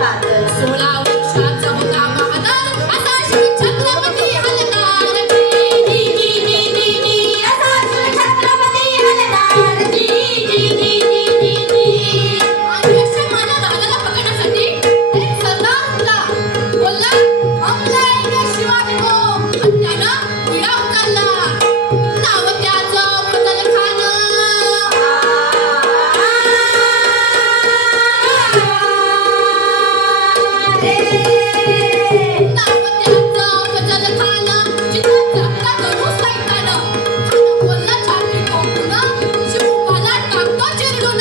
हात 16 वर्षाचा होता बहादर असा शिव छत्रपती हलदार जी जी जी जी जी असा शिव छत्रपती हलदार जी जी जी जी जी आणि अशा माझ्या दादाला पकडण्यासाठी एक सरदार होता बोलला हमला आहे शिवाजी को आणि त्यानं विडा उचलला नाव त्याचं फजल खान नाव त्याचं फजल खान जिथं जाता धनुष सैतानं खान बोलला छाती ठोकून शिवबाला टाकतो चिरडून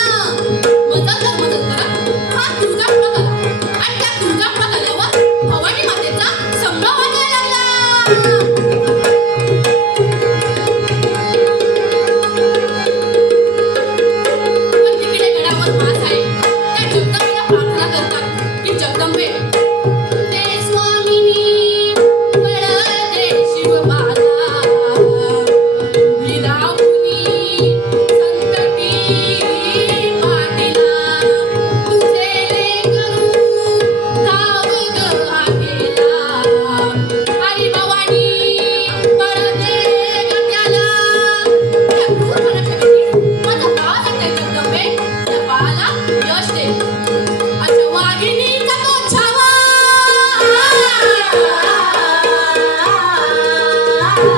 मजल करत हा तुळजापुरात आला आणि त्या तुळजापुरात आल्यावर भवानी मातेचा संभ्रम वाजायला लागला पण तिकडे गडावर मास आहे त्या जगदंबेला प्रार्थना करतात की जगदंबे ते स्वामिनी वरदे शिवबाला विराहुनी संकटी पाटीला तुझे लेकरू गावग आकेला आई भवानी वरदे गत्याला त्या क्रूर मराठ्याने माझा बाळ सांगताय जगदंबे त्या बाळाला यश दे अशा वाघिणीचा तो छावा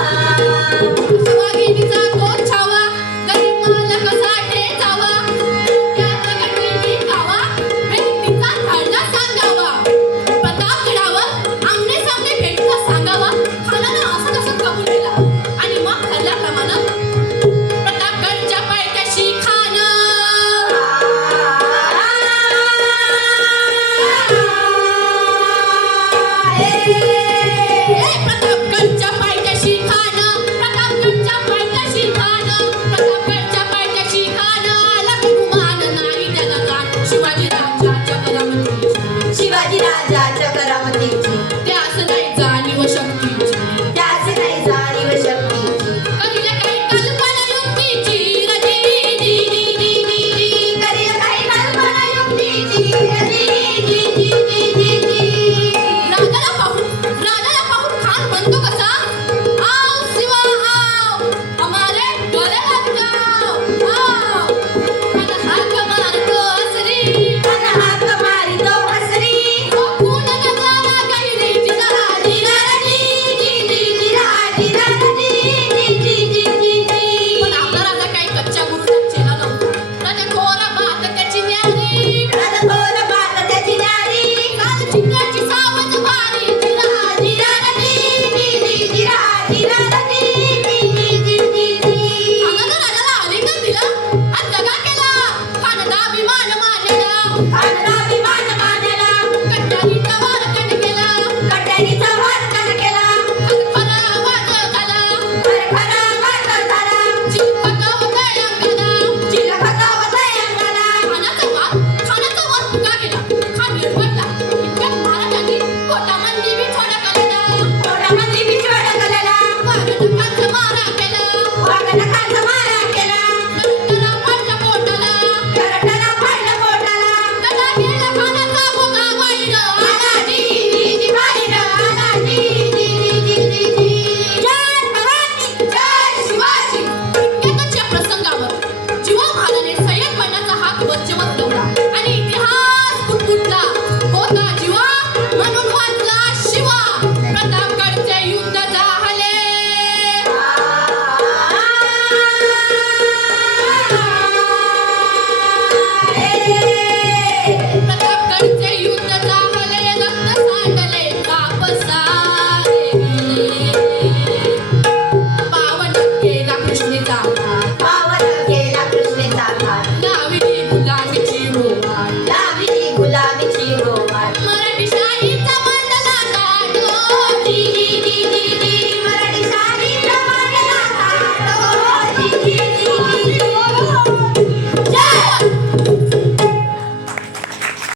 अशा वाघिणीचा तो छावा गरीब मालक साठे जावा त्यात गणिती गावा भेटीचा धाडला सांगावा प्रतापगडावर आमने सामने भेटीचा सांगावा खानानं असं कसं कबूल केला आणि मग ठरल्याप्रमाणे प्रतापगडच्या पायथ्याशी खान प्रतापगडच्या पायथ्याशी खान प्रतापगडच्या पायथ्याशी खान प्रतापगडच्या पायथ्याशी खान आला गुमान नाही त्याला जाण शिवाजी राजाच्या करामती शिवाजी राजाच्या करामतीची